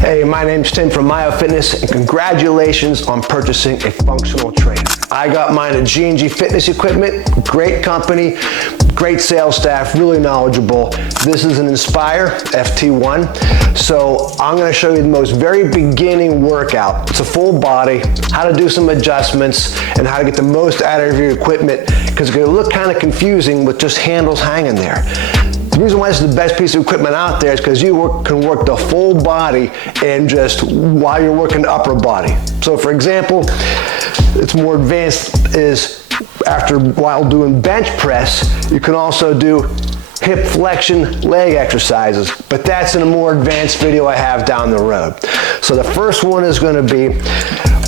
Hey, my name's Tim from Myofitness, and congratulations on purchasing a functional trainer. I got mine at G&G Fitness Equipment, great company, great sales staff, really knowledgeable. This is an Inspire FT1. So I'm gonna show you the most very beginning workout. It's a full body, how to do some adjustments, and how to get the most out of your equipment, because it's gonna look kind of confusing with just handles hanging there. The reason why this is the best piece of equipment out there is because you can work the full body and just while you're working the upper body. So for example, it's more advanced is while doing bench press, you can also do hip flexion leg exercises, but that's in a more advanced video I have down the road. So the first one is going to be,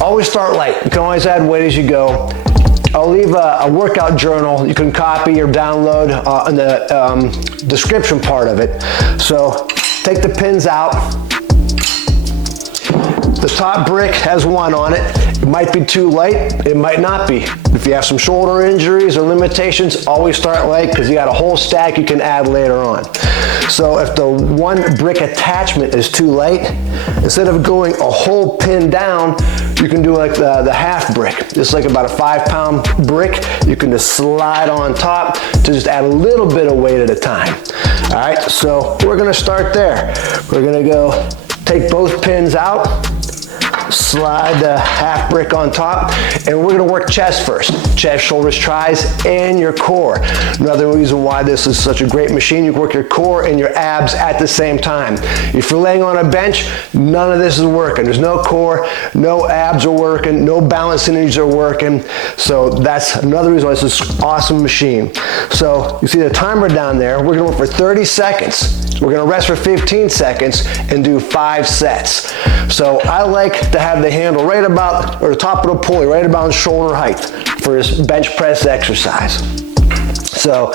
always start light. You can always add weight as you go. I'll leave a workout journal you can copy or download in the description part of it. So take the pins out. The top brick has one on it. It might be too light, it might not be. If you have some shoulder injuries or limitations, always start light because you got a whole stack you can add later on. So if the one brick attachment is too light, instead of going a whole pin down, you can do like the half brick. Just like about a 5-pound brick, you can just slide on top to just add a little bit of weight at a time. All right, so we're gonna start there. We're gonna go take both pins out, slide the half brick on top, and we're gonna work chest first. Chest, shoulders, tries, and your core. Another reason why this is such a great machine, you can work your core and your abs at the same time. If you're laying on a bench, none of this is working. There's no core, no abs are working, no balance synergies are working. So that's another reason why this is an awesome machine. So you see the timer down there, we're gonna work for 30 seconds. We're gonna rest for 15 seconds and do 5 sets. So I like to have the handle right about, or the top of the pulley, right about shoulder height for this bench press exercise. So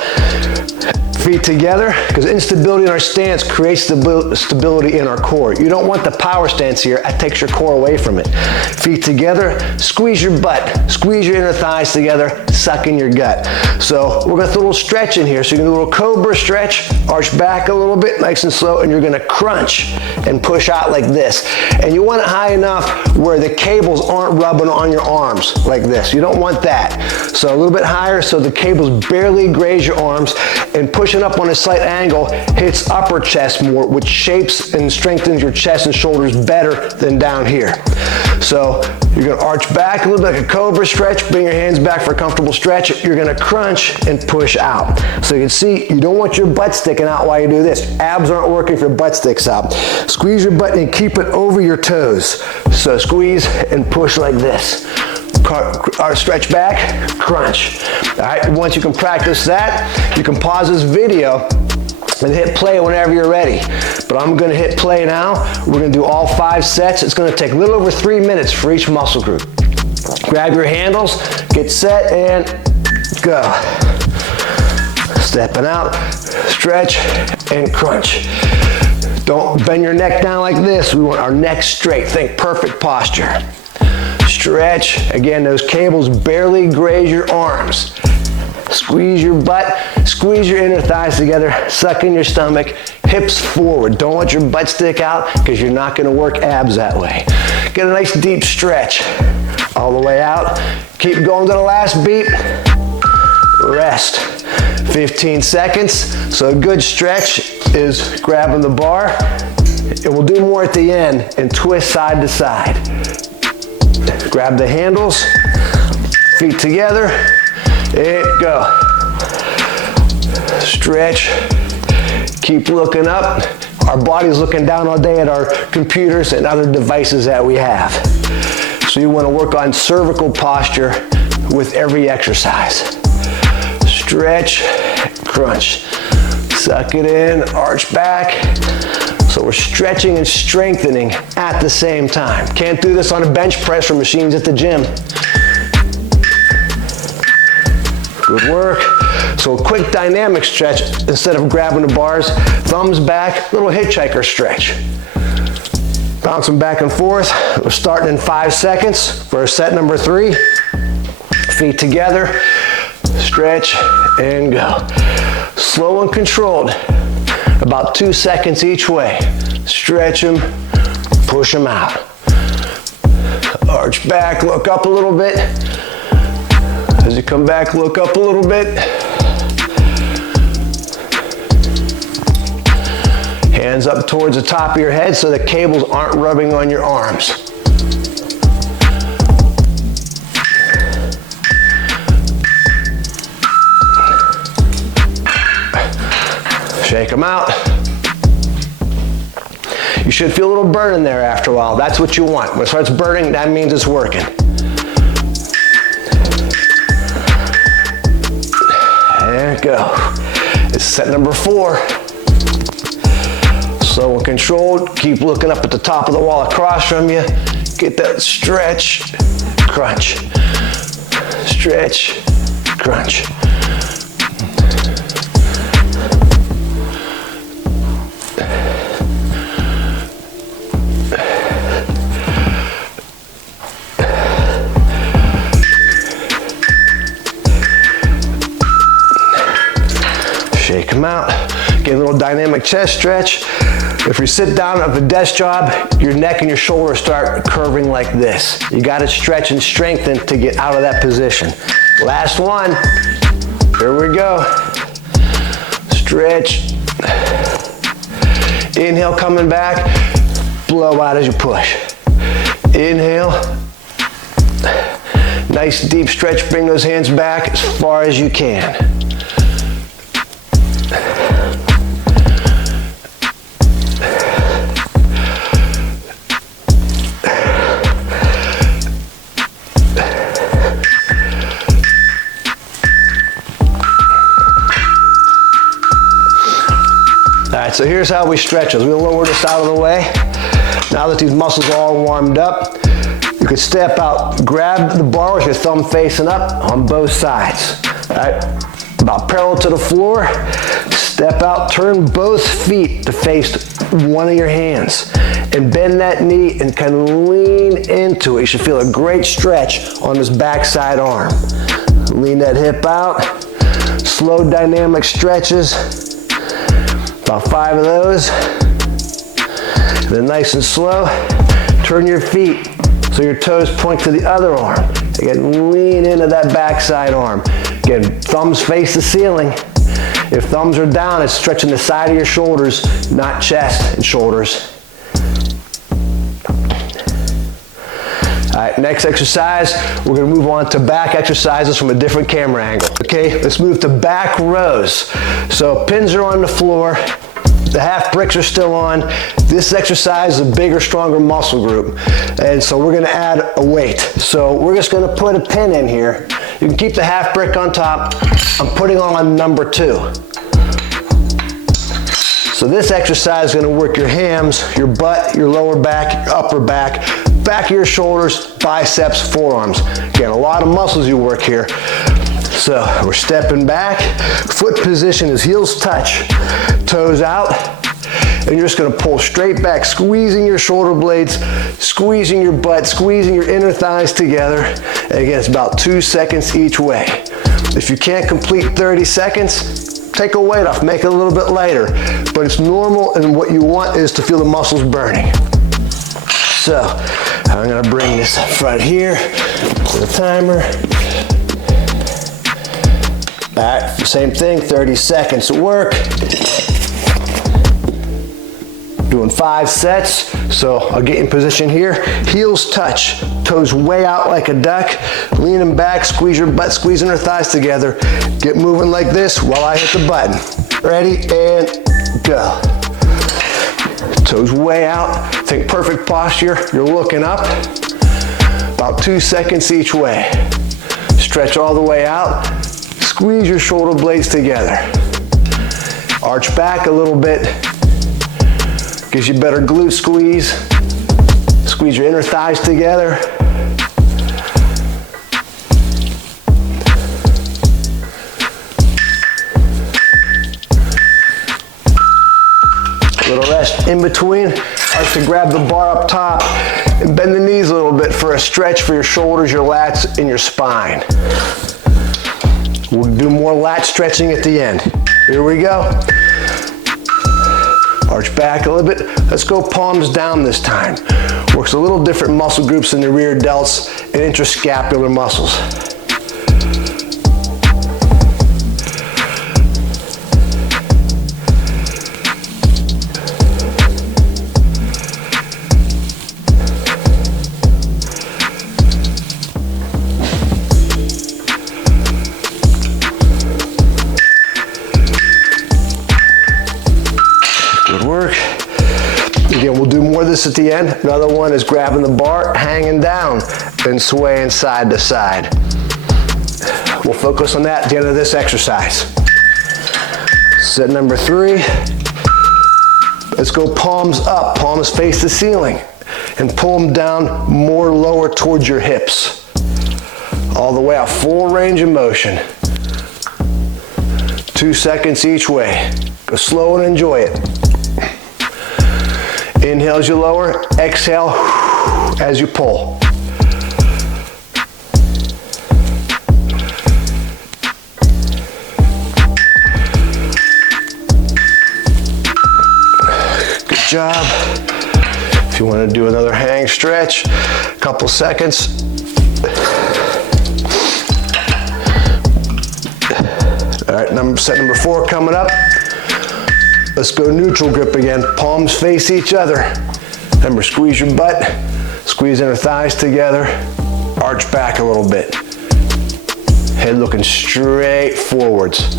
feet together, because instability in our stance creates stability in our core. You don't want the power stance here, that takes your core away from it. Feet together, squeeze your butt, squeeze your inner thighs together, suck in your gut. So we're gonna throw a little stretch in here. So you're gonna do a little cobra stretch, arch back a little bit, nice and slow, and you're gonna crunch and push out like this. And you want it high enough where the cables aren't rubbing on your arms like this. You don't want that. So a little bit higher so the cables barely graze your arms, and pushing up on a slight angle hits upper chest more, which shapes and strengthens your chest and shoulders better than down here. So you're gonna arch back a little bit like a cobra stretch, bring your hands back for a comfortable stretch. You're gonna crunch and push out. So you can see, you don't want your butt sticking out while you do this. Abs aren't working if your butt sticks out. Squeeze your butt and keep it over your toes. So squeeze and push like this. Stretch back, crunch. All right, once you can practice that, you can pause this video and hit play whenever you're ready. But I'm gonna hit play now. We're gonna do all 5 sets. It's gonna take a little over 3 minutes for each muscle group. Grab your handles, get set, and go. Stepping out, stretch, and crunch. Don't bend your neck down like this. We want our neck straight. Think perfect posture. Stretch, again, those cables barely graze your arms. Squeeze your butt, squeeze your inner thighs together, suck in your stomach, hips forward. Don't let your butt stick out because you're not gonna work abs that way. Get a nice deep stretch all the way out. Keep going to the last beat. Rest. 15 seconds. So a good stretch is grabbing the bar. And we'll do more at the end and twist side to side. Grab the handles, feet together, and go. Stretch, keep looking up. Our body's looking down all day at our computers and other devices that we have. So you want to work on cervical posture with every exercise. Stretch, crunch. Suck it in, arch back. So we're stretching and strengthening at the same time. Can't do this on a bench press or machines at the gym. Good work. So a quick dynamic stretch, instead of grabbing the bars, thumbs back, little hitchhiker stretch. Bouncing back and forth. We're starting in 5 seconds for set number 3. Feet together, stretch, and go. Slow and controlled. About 2 seconds each way. Stretch them, push them out. Arch back, look up a little bit. As you come back, look up a little bit. Hands up towards the top of your head so the cables aren't rubbing on your arms. Shake them out. You should feel a little burn in there after a while. That's what you want. When it starts burning, that means it's working. There you go. It's set number 4. Slow and controlled. Keep looking up at the top of the wall across from you. Get that stretch, crunch. Stretch, crunch. Shake them out. Get a little dynamic chest stretch. If you sit down at the desk job, your neck and your shoulders start curving like this. You got to stretch and strengthen to get out of that position. Last one. Here we go. Stretch. Inhale, coming back. Blow out as you push. Inhale. Nice deep stretch. Bring those hands back as far as you can. All right, so here's how we stretch. As we lower this out of the way, now that these muscles are all warmed up, you can step out, grab the bar with your thumb facing up on both sides. All right, about parallel to the floor, step out, turn both feet to face one of your hands, and bend that knee and kind of lean into it. You should feel a great stretch on this backside arm. Lean that hip out, slow dynamic stretches. About 5 of those. And then nice and slow, turn your feet so your toes point to the other arm. Again, lean into that backside arm. Again, thumbs face the ceiling. If thumbs are down, it's stretching the side of your shoulders, not chest and shoulders. All right, next exercise, we're gonna move on to back exercises from a different camera angle. Okay, let's move to back rows. So pins are on the floor, the half bricks are still on. This exercise is a bigger, stronger muscle group. And so we're gonna add a weight. So we're just gonna put a pin in here. You can keep the half brick on top. I'm putting on number 2. So this exercise is gonna work your hams, your butt, your lower back, your upper back of your shoulders, biceps, forearms. Again, a lot of muscles you work here. So we're stepping back. Foot position is heels touch, toes out, and you're just gonna pull straight back, squeezing your shoulder blades, squeezing your butt, squeezing your inner thighs together. And again, it's about 2 seconds each way. If you can't complete 30 seconds, take a weight off, make it a little bit lighter. But it's normal, and what you want is to feel the muscles burning. So, I'm gonna bring this up front here to the timer. All right, same thing, 30 seconds of work. Doing 5 sets, so I'll get in position here. Heels touch, toes way out like a duck. Leaning back, squeeze your butt, squeezing your thighs together. Get moving like this while I hit the button. Ready, and go. Toes way out, think perfect posture. You're looking up, about 2 seconds each way. Stretch all the way out, squeeze your shoulder blades together. Arch back a little bit, gives you better glute squeeze. Squeeze your inner thighs together. A little rest in between. I like to grab the bar up top and bend the knees a little bit for a stretch for your shoulders, your lats, and your spine. We'll do more lat stretching at the end. Here we go. Arch back a little bit. Let's go palms down this time. Works a little different muscle groups in the rear delts and intrascapular muscles. Again, we'll do more of this at the end. Another one is grabbing the bar, hanging down, and swaying side to side. We'll focus on that at the end of this exercise. Set number 3. Let's go palms up, palms face the ceiling, and pull them down more lower towards your hips. All the way out, full range of motion. 2 seconds each way. Go slow and enjoy it. Inhale as you lower, exhale as you pull. Good job. If you want to do another hang stretch, a couple seconds. All right, set number 4 coming up. Let's go neutral grip again. Palms face each other. Remember, squeeze your butt, squeeze inner thighs together, arch back a little bit. Head looking straight forwards.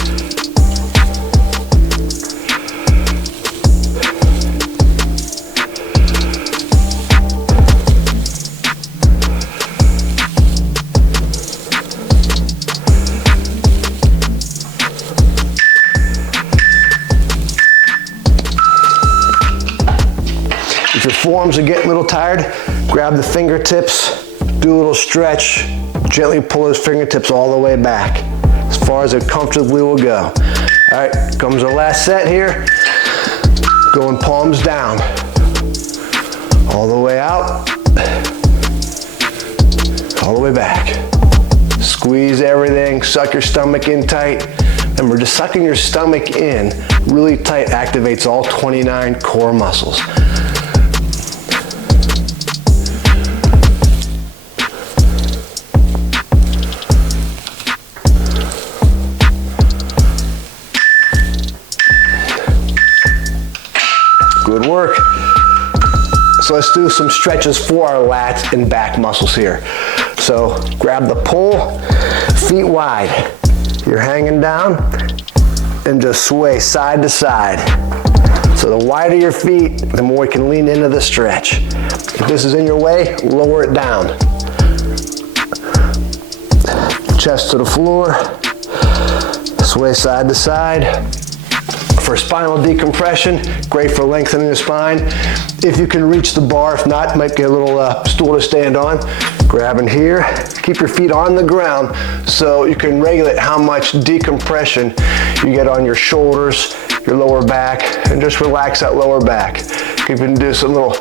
If your forearms are getting a little tired, grab the fingertips, do a little stretch, gently pull those fingertips all the way back, as far as it comfortably will go. All right, comes our last set here. Going palms down, all the way out, all the way back. Squeeze everything, suck your stomach in tight. Remember, just sucking your stomach in really tight activates all 29 core muscles. Good work. So let's do some stretches for our lats and back muscles here. So grab the pole, feet wide. You're hanging down and just sway side to side. So the wider your feet, the more you can lean into the stretch. If this is in your way, lower it down. Chest to the floor, sway side to side. For spinal decompression, great for lengthening the spine. If you can reach the bar, if not, might get a little stool to stand on. Grab in here, keep your feet on the ground so you can regulate how much decompression you get on your shoulders, your lower back, and just relax that lower back. You can do some little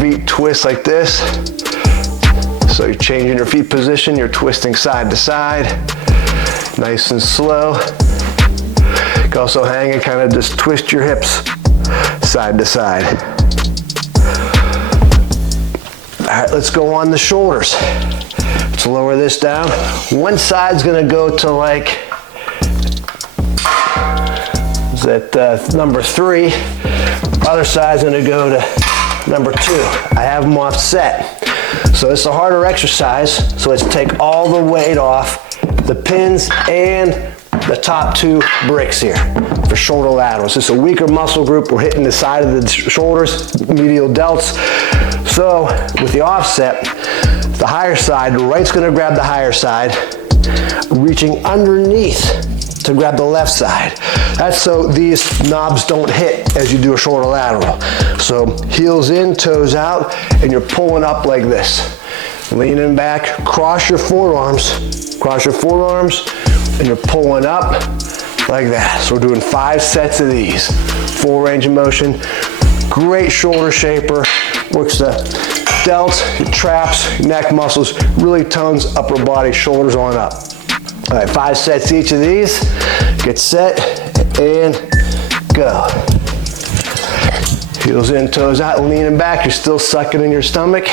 feet twists like this. So you're changing your feet position, you're twisting side to side, nice and slow. You can also hang and kind of just twist your hips side to side. All right, let's go on the shoulders. Let's lower this down. One side's gonna go to like, is that number 3? Other side's gonna go to number 2. I have them offset. So it's a harder exercise, so let's take all the weight off the pins and the top 2 bricks here for shoulder laterals. It's a weaker muscle group. We're hitting the side of the shoulders, medial delts. So with the offset, the higher side, the right's gonna grab the higher side, reaching underneath to grab the left side. That's so these knobs don't hit as you do a shoulder lateral. So heels in, toes out, and you're pulling up like this. Leaning back, cross your forearms, and you're pulling up like that. So we're doing 5 sets of these. Full range of motion. Great shoulder shaper. Works the delts, your traps, neck muscles. Really tones upper body, shoulders on up. All right, 5 sets each of these. Get set and go. Heels in, toes out, leaning back. You're still sucking in your stomach.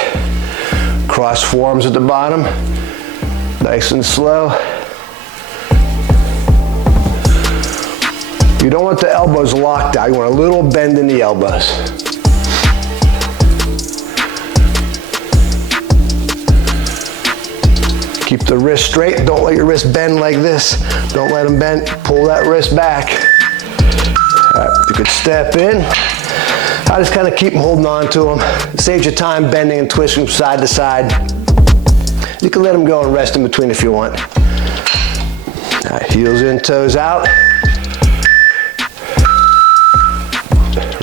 Cross forearms at the bottom. Nice and slow. You don't want the elbows locked out. You want a little bend in the elbows. Keep the wrist straight. Don't let your wrist bend like this. Don't let them bend. Pull that wrist back. All right, you could step in. I just kind of keep holding on to them. It saves you time bending and twisting from side to side. You can let them go and rest in between if you want. All right, heels in, toes out.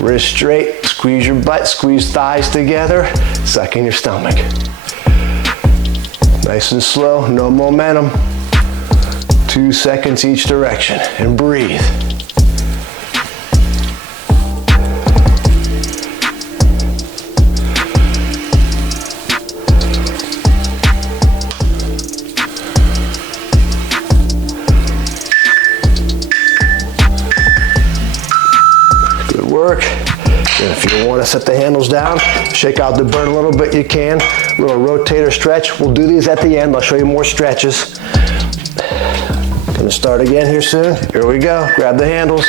Wrist straight, squeeze your butt, squeeze thighs together, suck in your stomach. Nice and slow, no momentum. 2 seconds each direction, and breathe. Good work. And if you want to set the handles down, shake out the burn a little bit, you can. A little rotator stretch. We'll do these at the end. I'll show you more stretches. Gonna start again here soon. Here we go. Grab the handles.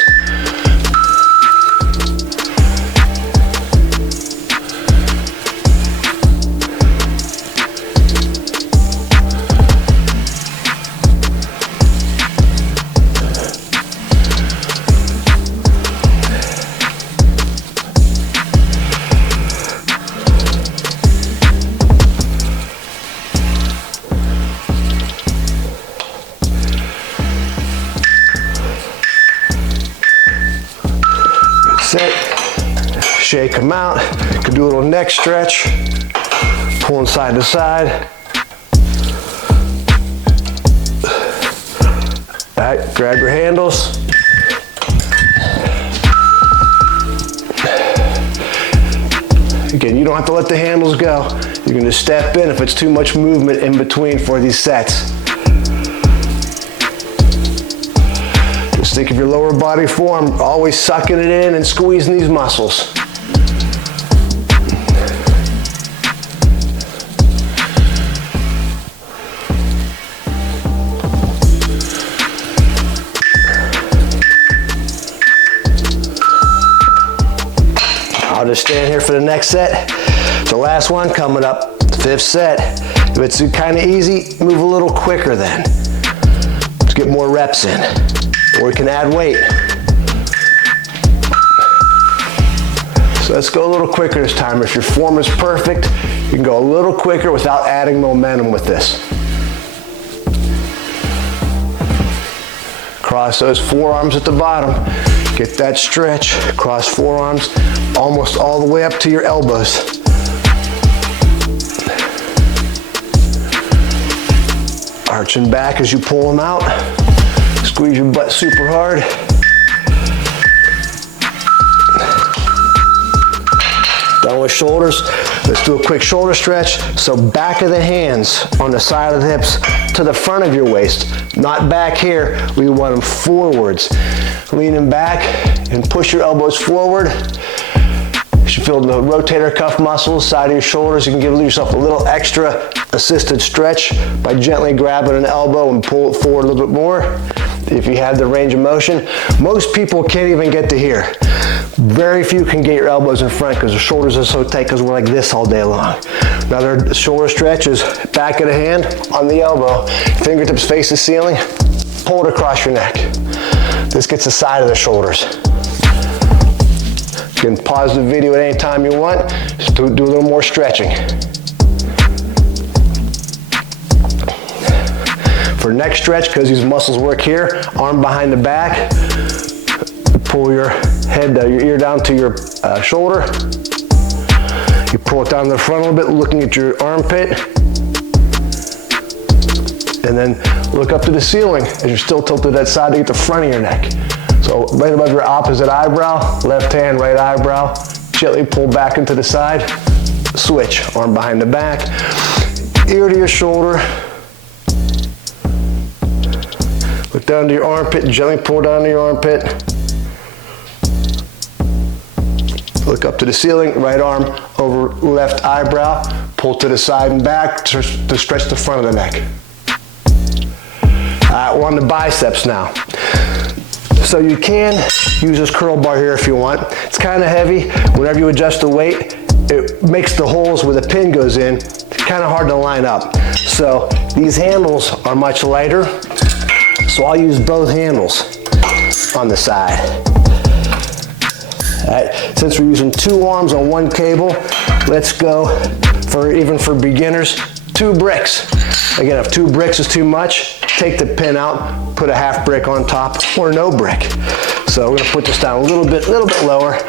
Sit, shake them out. You can do a little neck stretch, pulling side to side. All right, grab your handles. Again, you don't have to let the handles go. You can just step in if it's too much movement in between for these sets. Think of your lower body form, always sucking it in and squeezing these muscles. I'll just stand here for the next set. The last one coming up, 5th set. If it's kind of easy, move a little quicker then. Let's get more reps in. Or we can add weight. So let's go a little quicker this time. If your form is perfect, you can go a little quicker without adding momentum with this. Cross those forearms at the bottom. Get that stretch. Cross forearms almost all the way up to your elbows. Arching back as you pull them out. Squeeze your butt super hard. Done with shoulders. Let's do a quick shoulder stretch. So back of the hands on the side of the hips to the front of your waist. Not back here. We want them forwards. Leaning back and push your elbows forward. You should feel the rotator cuff muscles, side of your shoulders. You can give yourself a little extra assisted stretch by gently grabbing an elbow and pull it forward a little bit more. If you have the range of motion, most people can't even get to here. Very few can get your elbows in front because the shoulders are so tight because we're like this all day long. Another shoulder stretch is back of the hand on the elbow, fingertips face the ceiling, pull it across your neck. This gets the side of the shoulders. You can pause the video at any time you want, just do a little more stretching. For neck stretch, because these muscles work here, arm behind the back, pull your head, your ear down to your shoulder. You pull it down to the front a little bit, looking at your armpit. And then look up to the ceiling as you're still tilted to that side to get the front of your neck. So right above your opposite eyebrow, left hand, right eyebrow, gently pull back into the side, switch, arm behind the back, ear to your shoulder. Look down to your armpit, gently pull down to your armpit. Look up to the ceiling, right arm over left eyebrow, pull to the side and back to stretch the front of the neck. All right, we're on the biceps now. So you can use this curl bar here if you want. It's kind of heavy. Whenever you adjust the weight, it makes the holes where the pin goes in kind of hard to line up. So these handles are much lighter. So I'll use both handles on the side. All right, since we're using 2 arms on 1 cable, let's go even for beginners, 2 bricks. Again, if 2 bricks is too much, take the pin out, put a half brick on top or no brick. So we're gonna put this down a little bit lower.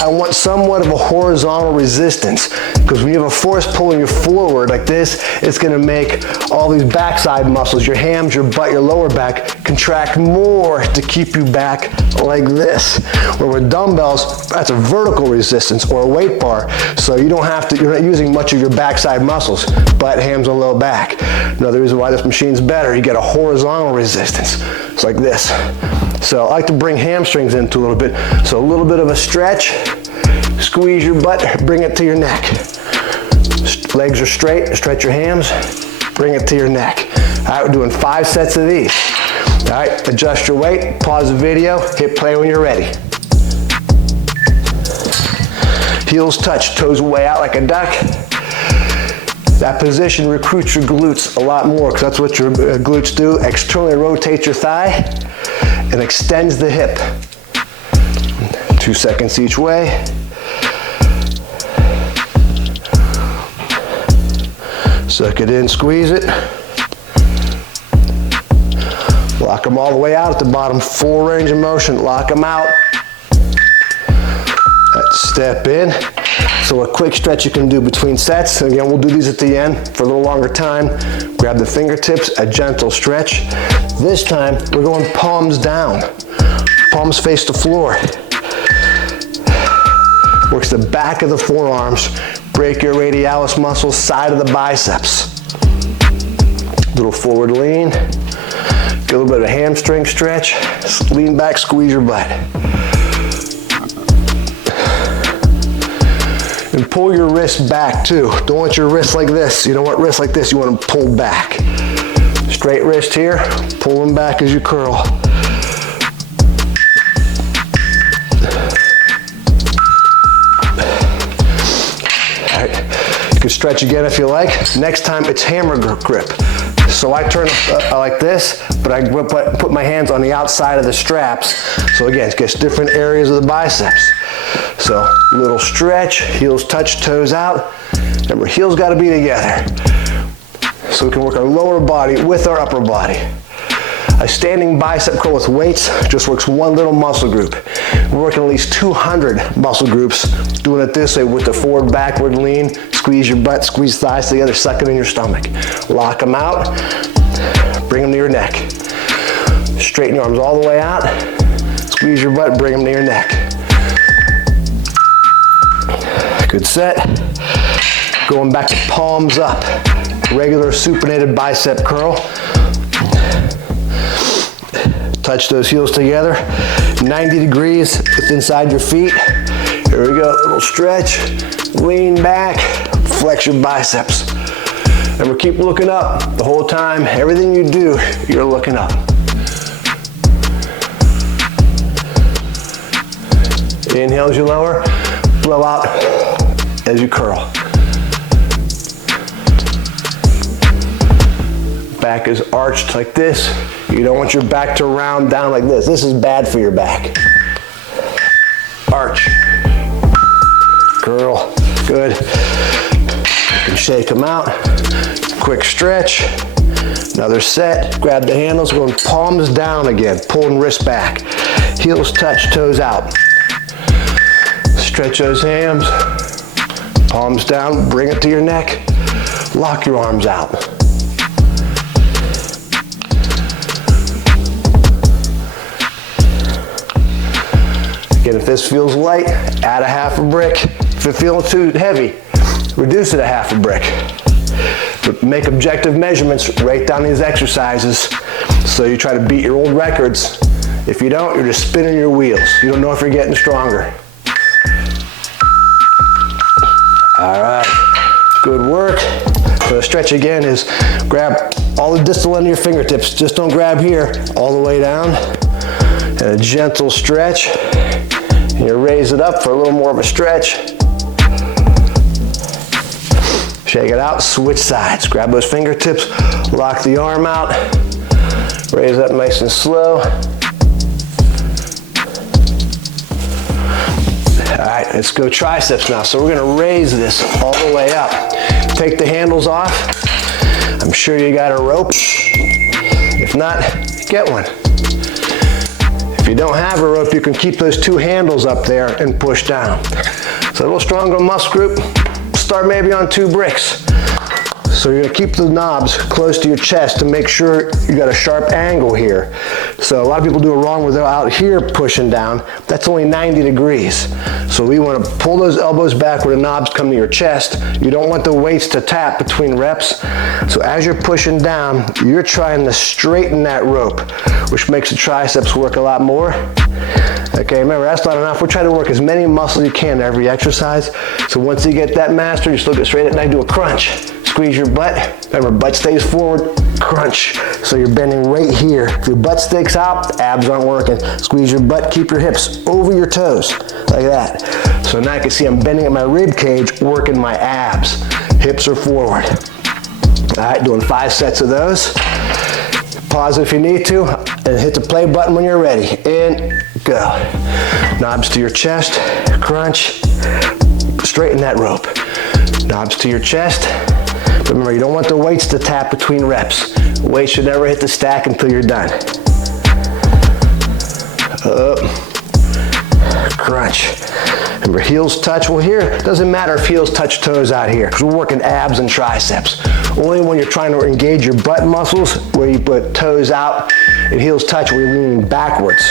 I want somewhat of a horizontal resistance, because when you have a force pulling you forward like this, it's gonna make all these backside muscles, your hams, your butt, your lower back, contract more to keep you back like this. Where with dumbbells, that's a vertical resistance or a weight bar, so you don't have to, you're not using much of your backside muscles, butt, hams, and low back. Another reason why this machine's better, you get a horizontal resistance. It's like this. So I like to bring hamstrings into a little bit. So a little bit of a stretch, squeeze your butt, bring it to your neck. Legs are straight, stretch your hams, bring it to your neck. All right, we're doing 5 sets of these. All right, adjust your weight, pause the video, hit play when you're ready. Heels touch, toes way out like a duck. That position recruits your glutes a lot more, because that's what your glutes do. Externally rotate your thigh and extends the hip. 2 seconds each way. Suck it in, squeeze it. Lock them all the way out at the bottom. Full range of motion, lock them out. Let's step in. So a quick stretch you can do between sets. Again, we'll do these at the end for a little longer time. Grab the fingertips, a gentle stretch. This time, we're going palms down. Palms face the floor. Works the back of the forearms. Break your radialis muscles, side of the biceps. Little forward lean. Get a little bit of a hamstring stretch. Lean back, squeeze your butt. And pull your wrist back too. Don't want your wrist like this. You don't want wrists like this. You want them pulled back. Straight wrist here. Pull them back as you curl. All right. You can stretch again if you like. Next time it's hammer grip. So I turn like this, but I put my hands on the outside of the straps. So again, it gets different areas of the biceps. So little stretch, heels touch, toes out. Remember, heels got to be together. So we can work our lower body with our upper body. A standing bicep curl with weights just works one little muscle group. We're working at least 200 muscle groups doing it this way with the forward, backward lean. Squeeze your butt, squeeze thighs together, suck it in your stomach. Lock them out, bring them to your neck. Straighten your arms all the way out. Squeeze your butt, bring them to your neck. Good set. Going back to palms up. Regular supinated bicep curl. Touch those heels together. 90 degrees with inside your feet. Here we go, little stretch. Lean back, flex your biceps. And we keep looking up the whole time. Everything you do, you're looking up. Inhale as you lower, blow out as you curl. Back is arched like this. You don't want your back to round down like this. This is bad for your back. Arch. Curl. Good. You can shake them out. Quick stretch. Another set. Grab the handles. Going palms down again. Pulling wrist back. Heels touch, toes out. Stretch those hams. Palms down. Bring it to your neck. Lock your arms out. Again, if this feels light, add a half a brick. If it feels too heavy, reduce it a half a brick. But make objective measurements, write down these exercises so you try to beat your old records. If you don't, you're just spinning your wheels. You don't know if you're getting stronger. All right, good work. So the stretch again is grab all the distal end of your fingertips. Just don't grab here, all the way down. And a gentle stretch. And you raise it up for a little more of a stretch. Shake it out, switch sides. Grab those fingertips, lock the arm out. Raise up nice and slow. All right, let's go triceps now. So we're gonna raise this all the way up. Take the handles off. I'm sure you got a rope. If not, get one. If you don't have a rope, you can keep those two handles up there and push down. So a little stronger muscle group, start maybe on 2 bricks. So you're gonna keep the knobs close to your chest to make sure you got a sharp angle here. So a lot of people do it wrong where they're out here pushing down. That's only 90 degrees. So we wanna pull those elbows back where the knobs come to your chest. You don't want the weights to tap between reps. So as you're pushing down, you're trying to straighten that rope, which makes the triceps work a lot more. Okay, remember, that's not enough. We're trying to work as many muscles you can every exercise. So once you get that mastered, you still get straight and I do a crunch. Squeeze your butt. Remember, butt stays forward, crunch. So you're bending right here. If your butt sticks out, abs aren't working. Squeeze your butt, keep your hips over your toes, like that. So now you can see I'm bending at my rib cage, working my abs. Hips are forward. All right, doing 5 sets of those. Pause if you need to, and hit the play button when you're ready. In, go. Knobs to your chest, crunch, straighten that rope. Knobs to your chest. But remember, you don't want the weights to tap between reps. Weights should never hit the stack until you're done. Up, crunch. Remember, heels touch. Well, here, it doesn't matter if heels touch toes out here, because we're working abs and triceps. Only when you're trying to engage your butt muscles, where you put toes out and heels touch, where you're leaning backwards.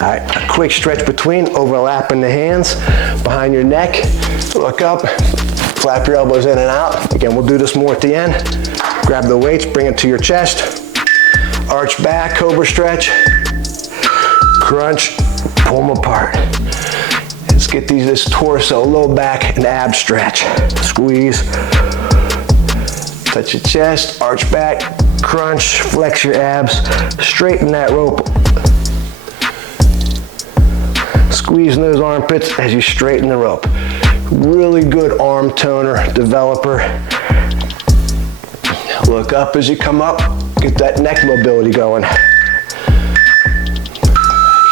All right, a quick stretch between, overlapping the hands behind your neck. Look up, flap your elbows in and out. Again, we'll do this more at the end. Grab the weights, bring it to your chest. Arch back, cobra stretch. Crunch, pull them apart. Let's get this torso, low back, and ab stretch. Squeeze. Touch your chest, arch back, crunch, flex your abs, straighten that rope. Squeeze those armpits as you straighten the rope. Really good arm toner, developer. Look up as you come up, get that neck mobility going.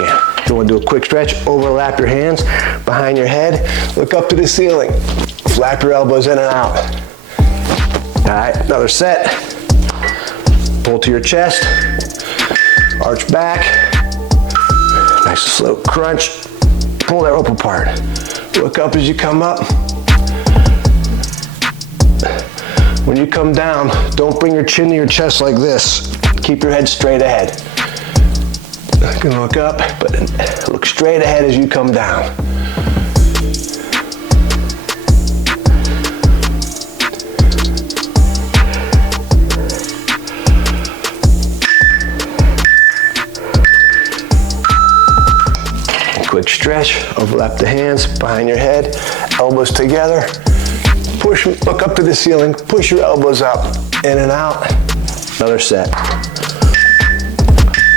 Yeah. If you want to do a quick stretch, overlap your hands behind your head, look up to the ceiling, flap your elbows in and out. All right, another set. Pull to your chest, arch back, nice slow crunch, pull that rope apart. Look up as you come up. When you come down, don't bring your chin to your chest like this. Keep your head straight ahead. You can look up, but look straight ahead as you come down. Quick stretch, overlap the hands behind your head, elbows together. Push, look up to the ceiling, push your elbows up, in and out. Another set.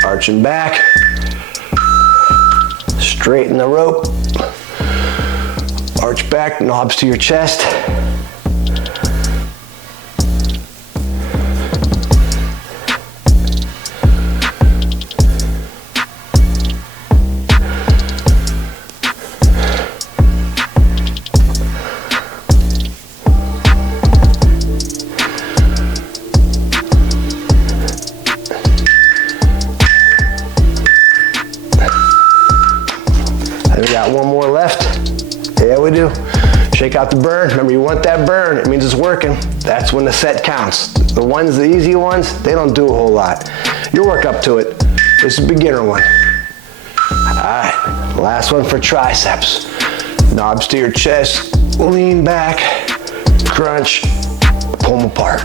Arching back. Straighten the rope. Arch back, knobs to your chest. We got one more left. Yeah, we do. Shake out the burn. Remember, you want that burn. It means it's working. That's when the set counts. The easy ones, they don't do a whole lot. You work up to it. This is a beginner one. All right, last one for triceps. Knobs to your chest, lean back, crunch, pull them apart.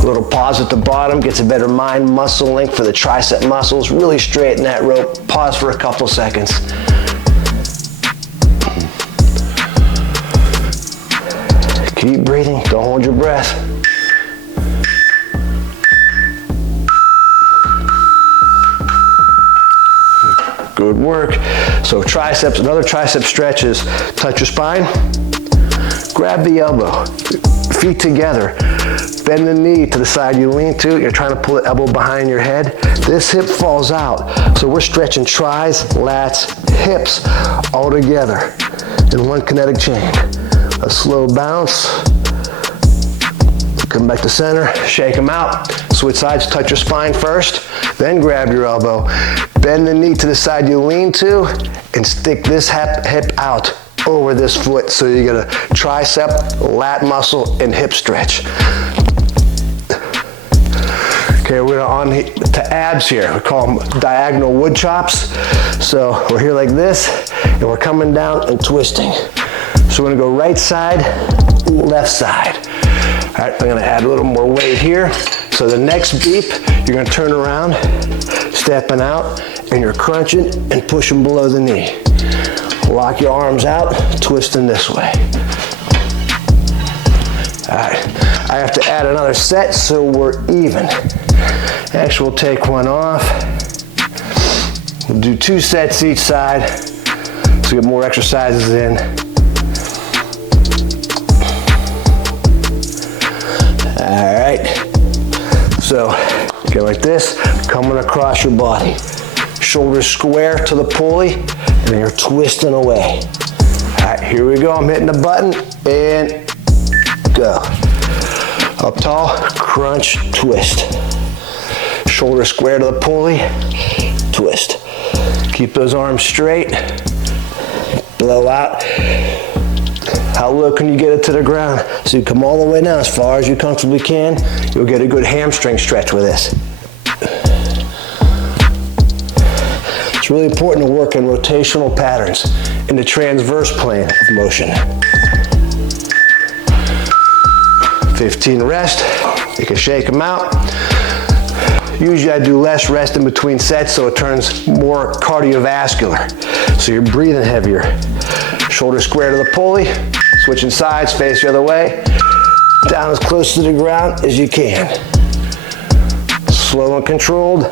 A little pause at the bottom gets a better mind muscle link for the tricep muscles. Really straighten that rope. Pause for a couple seconds. Keep breathing, don't hold your breath. Good work. So triceps, another tricep stretch is touch your spine, grab the elbow, feet together, bend the knee to the side you lean to. You're trying to pull the elbow behind your head. This hip falls out. So we're stretching tris, lats, hips all together in one kinetic chain. A slow bounce. Come back to center, shake them out. Switch sides, touch your spine first, then grab your elbow. Bend the knee to the side you lean to and stick this hip out over this foot so you get a tricep, lat muscle, and hip stretch. Okay, we're on to abs here. We call them diagonal wood chops. So we're here like this, and we're coming down and twisting. So we're gonna go right side, left side. All right, I'm gonna add a little more weight here. So the next beep, you're gonna turn around, stepping out, and you're crunching and pushing below the knee. Lock your arms out, twisting this way. All right, I have to add another set so we're even. Actually, we'll take one off. We'll do 2 sets each side so we get more exercises in. All right, so go like this, coming across your body. Shoulders square to the pulley, and then you're twisting away. All right, here we go. I'm hitting the button, and go. Up tall, crunch, twist. Shoulders square to the pulley, twist. Keep those arms straight. Blow out. How low can you get it to the ground? So you come all the way down as far as you comfortably can. You'll get a good hamstring stretch with this. It's really important to work in rotational patterns in the transverse plane of motion. 15 rest. You can shake them out. Usually I do less rest in between sets so it turns more cardiovascular. So you're breathing heavier. Shoulders square to the pulley. Switching sides, face the other way. Down as close to the ground as you can. Slow and controlled.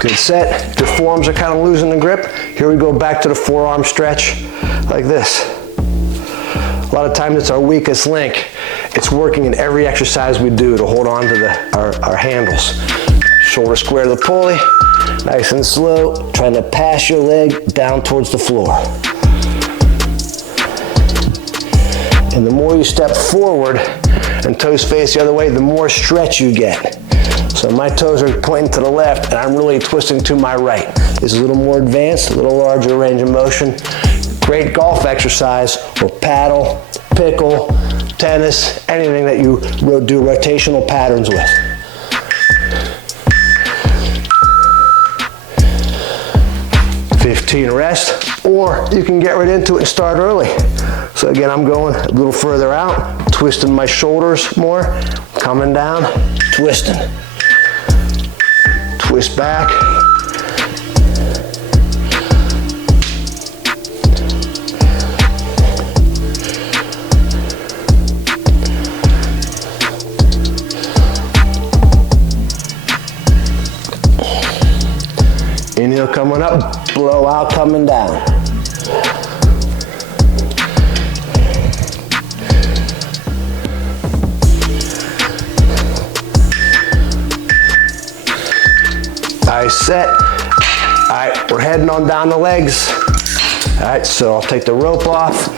Good set. Your forearms are kind of losing the grip. Here we go back to the forearm stretch like this. A lot of times it's our weakest link. It's working in every exercise we do to hold on to our handles. Shoulder square to the pulley, nice and slow, trying to pass your leg down towards the floor. And the more you step forward and toes face the other way, the more stretch you get. So my toes are pointing to the left and I'm really twisting to my right. This is a little more advanced, a little larger range of motion. Great golf exercise or paddle, pickle, tennis, anything that you do rotational patterns with. Rest, or you can get right into it and start early. So again, I'm going a little further out, twisting my shoulders more, coming down, twisting. Twist back. Inhale coming up, blow out coming down. Nice set. All right, we're heading on down the legs. All right, so I'll take the rope off.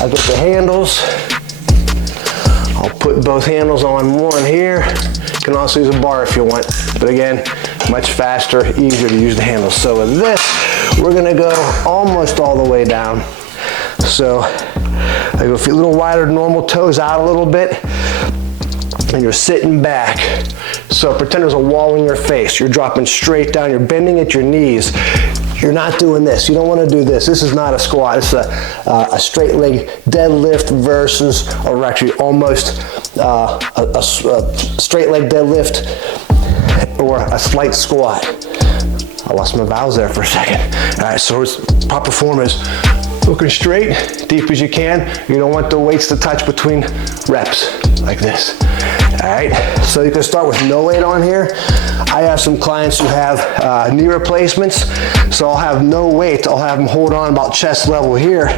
I'll get the handles. I'll put both handles on one here. You can also use a bar if you want, but again, much faster, easier to use the handles. So with this, we're gonna go almost all the way down. So I go a little wider than normal, toes out a little bit, and you're sitting back. So pretend there's a wall in your face. You're dropping straight down, you're bending at your knees. You're not doing this. You don't want to do this. This is not a squat. It's a straight leg deadlift versus, or actually almost a straight leg deadlift or a slight squat. I lost my vowels there for a second. All right, so proper form is looking straight, deep as you can. You don't want the weights to touch between reps, like this. All right, so you can start with no weight on here. I have some clients who have knee replacements, so I'll have no weight. I'll have them hold on about chest level here,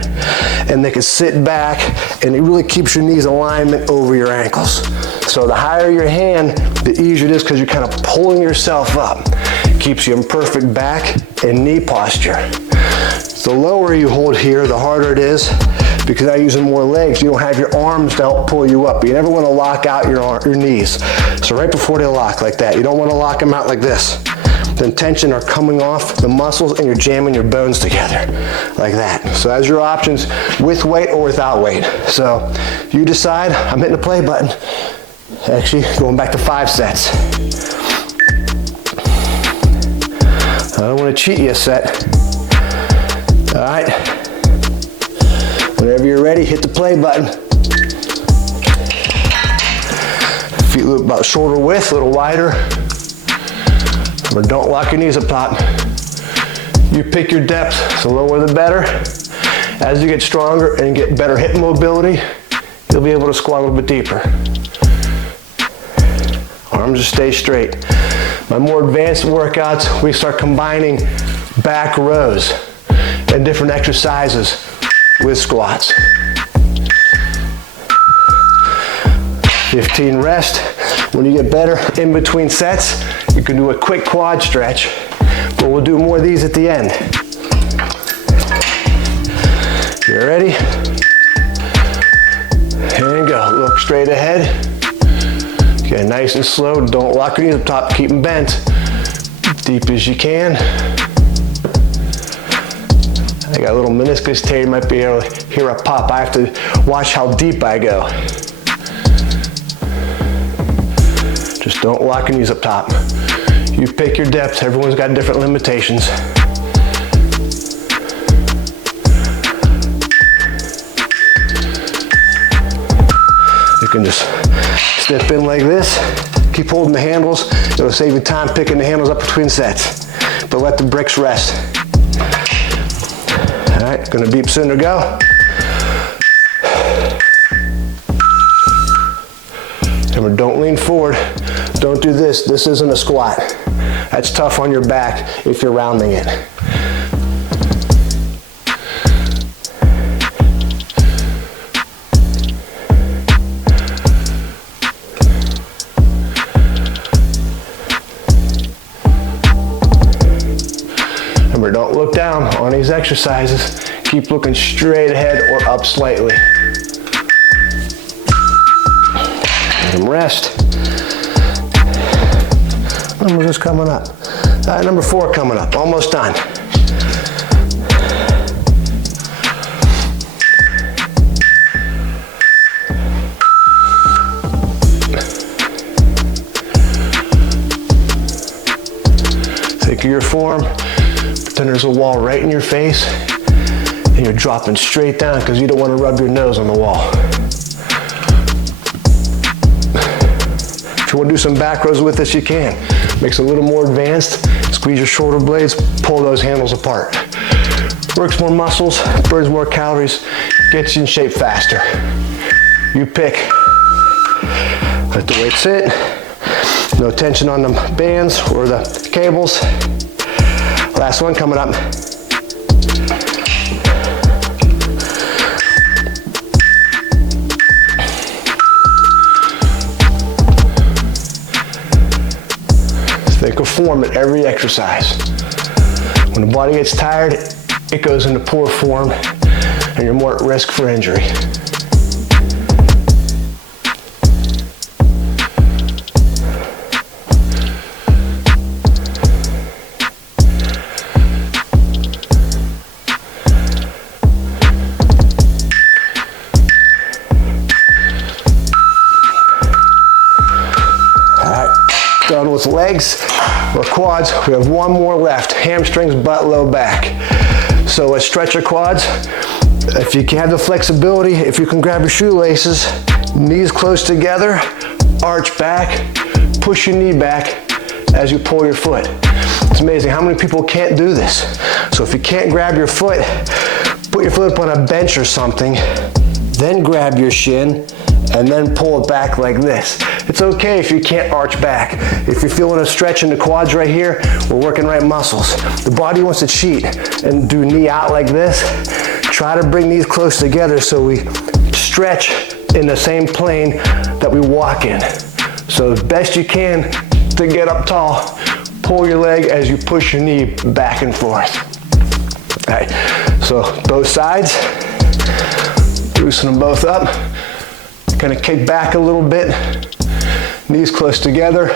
and they can sit back, and it really keeps your knees alignment over your ankles. So the higher your hand, the easier it is because you're kind of pulling yourself up. Keeps you in perfect back and knee posture. The lower you hold here, the harder it is, because I'm using more legs. You don't have your arms to help pull you up. You never want to lock out your knees. So right before they lock like that, you don't want to lock them out like this. The tension are coming off the muscles and you're jamming your bones together like that. So as your options, with weight or without weight. So you decide. I'm hitting the play button. Actually, going back to 5 sets. I don't want to cheat you a set. All right. Whenever you're ready, hit the play button. Feet about shoulder width, a little wider. But don't lock your knees up top. You pick your depth, the lower the better. As you get stronger and get better hip mobility, you'll be able to squat a little bit deeper. Arms just stay straight. My more advanced workouts, we start combining back rows and different exercises with squats. 15 rest. When you get better in between sets, you can do a quick quad stretch, but we'll do more of these at the end. You ready? And go. Look straight ahead. Okay, nice and slow. Don't lock your knees up top. Keep them bent. Deep as you can. I got a little meniscus tear. You might be able to hear a pop. I have to watch how deep I go. Just don't lock your knees up top. You pick your depth. Everyone's got different limitations. You can just step in like this. Keep holding the handles. It'll save you time picking the handles up between sets. But let the bricks rest. All right, gonna beep center go. Remember, don't lean forward. Don't do this. This isn't a squat. That's tough on your back if you're rounding it. Remember, don't look down on these exercises. Keep looking straight ahead or up slightly. Let them rest. Numbers is coming up. All right, number 4 coming up. Almost done. Think of your form. Pretend there's a wall right in your face and you're dropping straight down because you don't want to rub your nose on the wall. If you want to do some back rows with this, you can. Makes it a little more advanced. Squeeze your shoulder blades, pull those handles apart. Works more muscles, burns more calories, gets you in shape faster. You pick. Let the weight sit. No tension on the bands or the cables. Last one coming up. Think of form at every exercise. When the body gets tired, it goes into poor form and you're more at risk for injury. done with legs or quads. We have one more left, hamstrings, butt, low back. So let's stretch our quads. If you can have the flexibility, if you can grab your shoelaces, knees close together, arch back, push your knee back as you pull your foot. It's amazing how many people can't do this. So if you can't grab your foot, put your foot up on a bench or something, then grab your shin and then pull it back like this. It's okay if you can't arch back. If you're feeling a stretch in the quads right here, we're working right muscles. The body wants to cheat and do knee out like this. Try to bring these close together so we stretch in the same plane that we walk in. So as best you can to get up tall, pull your leg as you push your knee back and forth. All right, so both sides, loosen them both up. Kind of kick back a little bit, knees close together,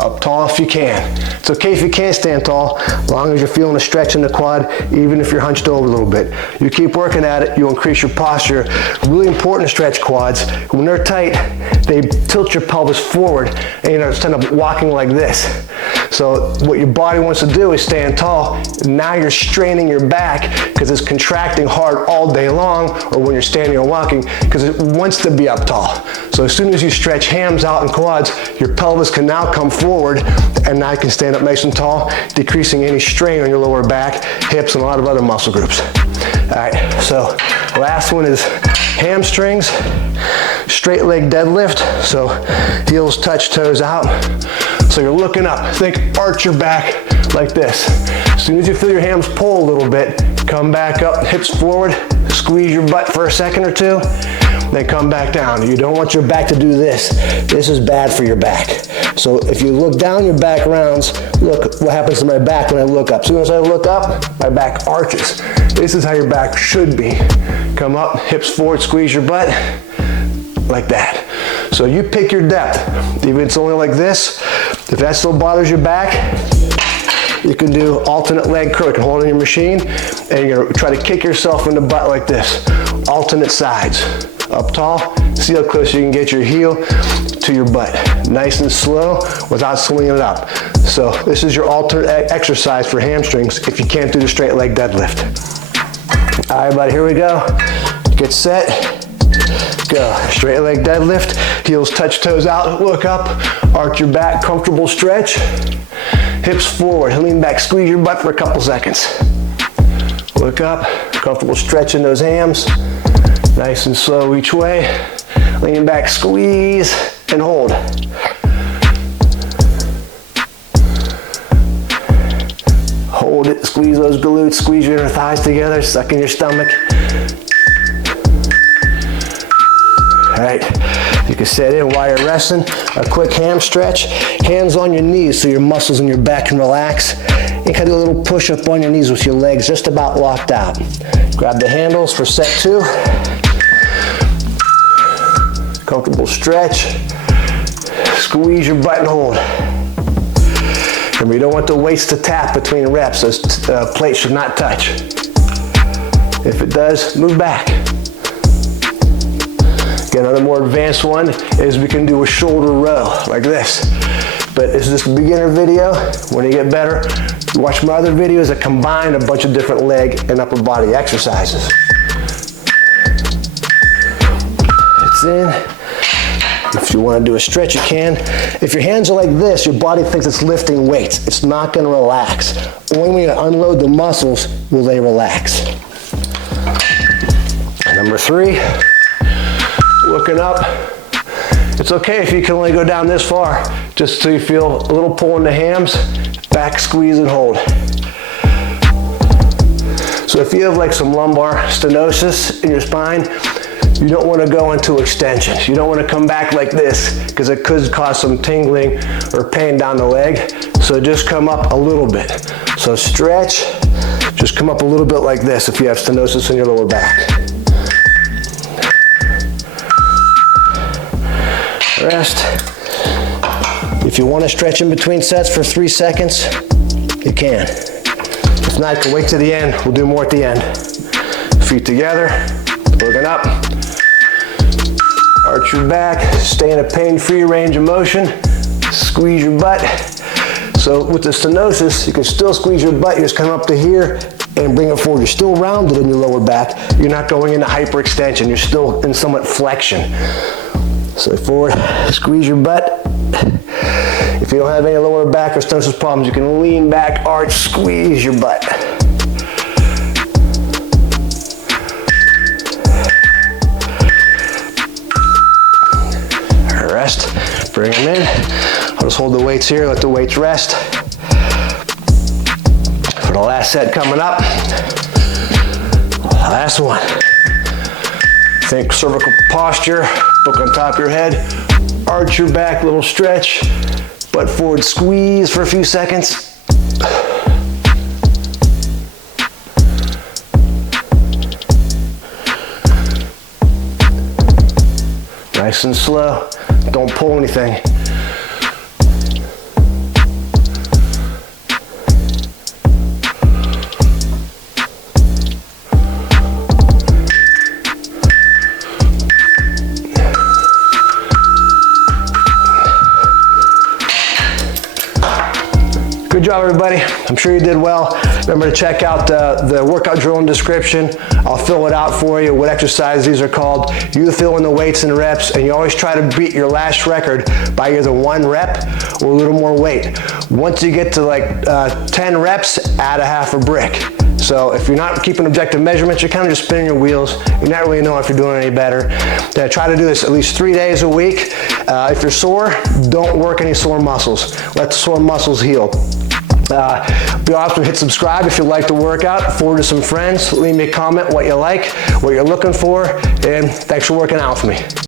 up tall if you can. It's okay if you can't stand tall, as long as you're feeling a stretch in the quad, even if you're hunched over a little bit. You keep working at it, you'll increase your posture. Really important to stretch quads. When they're tight, they tilt your pelvis forward, and you end up walking like this. So what your body wants to do is stand tall. Now you're straining your back because it's contracting hard all day long, or when you're standing or walking, because it wants to be up tall. So as soon as you stretch hams out and quads, your pelvis can now come forward, and now you can stand up nice and tall, decreasing any strain on your lower back, hips, and a lot of other muscle groups. All right, so last one is hamstrings, straight leg deadlift. So heels touch, toes out. So you're looking up, think arch your back like this. As soon as you feel your hams pull a little bit, come back up, hips forward, squeeze your butt for a second or two, then come back down. You don't want your back to do this. This is bad for your back. So if you look down, your back rounds. Look what happens to my back when I look up. As soon as I look up, my back arches. This is how your back should be. Come up, hips forward, squeeze your butt, like that. So you pick your depth. Even if it's only like this, if that still bothers your back, you can do alternate leg curl. You can hold on your machine, and you're gonna try to kick yourself in the butt like this. Alternate sides. Up tall, see how close you can get your heel to your butt. Nice and slow without swinging it up. So this is your alternate exercise for hamstrings if you can't do the straight leg deadlift. All right, buddy, here we go. Get set, go. Straight leg deadlift, heels touch toes out, look up, arch your back, comfortable stretch. Hips forward, lean back, squeeze your butt for a couple seconds. Look up, comfortable stretch in those hams. Nice and slow each way. Lean back, squeeze, and hold. Hold it, squeeze those glutes, squeeze your inner thighs together, suck in your stomach. All right, you can set in while you're resting. A quick ham stretch, hands on your knees so your muscles in your back can relax. And kind of do a little push up on your knees with your legs just about locked out. Grab the handles for set 2. Comfortable stretch. Squeeze your butt and hold. Remember, you don't want the waist to tap between reps. Those plates should not touch. If it does, move back. Again, another more advanced one is we can do a shoulder row like this. But this is just a beginner video. When you get better, watch my other videos that combine a bunch of different leg and upper body exercises. It's in. If you want to do a stretch, you can. If your hands are like this, your body thinks it's lifting weights. It's not going to relax. Only when you unload the muscles will they relax. Number 3, looking up. It's okay if you can only go down this far, just so you feel a little pull in the hams, back squeeze and hold. So if you have like some lumbar stenosis in your spine, you don't want to go into extension. You don't want to come back like this because it could cause some tingling or pain down the leg. So just come up a little bit. So stretch, just come up a little bit like this if you have stenosis in your lower back. Rest. If you want to stretch in between sets for 3 seconds, you can. If not, you can wait to the end. We'll do more at the end. Feet together, looking up. Arch your back, stay in a pain-free range of motion. squeeze your butt. So with the stenosis, you can still squeeze your butt. You just come up to here and bring it forward. You're still rounded in your lower back. You're not going into hyperextension. You're still in somewhat flexion. So forward, squeeze your butt. If you don't have any lower back or stenosis problems, you can lean back, arch, squeeze your butt. Rest, bring them in. I'll just hold the weights here, let the weights rest. For the last set coming up, last one. Think cervical posture, book on top of your head, arch your back, little stretch, butt forward squeeze for a few seconds. Nice and slow, don't pull anything. Good job, everybody. I'm sure you did well. Remember to check out the workout drill in the description. I'll fill it out for you, what exercises these are called. You fill in the weights and reps, and you always try to beat your last record by either 1 rep or a little more weight. Once you get to like 10 reps, add a half a brick. So if you're not keeping objective measurements, you're kind of just spinning your wheels. You're not really knowing if you're doing any better. Try to do this at least 3 days a week. If you're sore, don't work any sore muscles. Let the sore muscles heal. Be awesome to hit subscribe if you like the workout. Forward to some friends. Leave me a comment what you like, what you're looking for, and thanks for working out with me.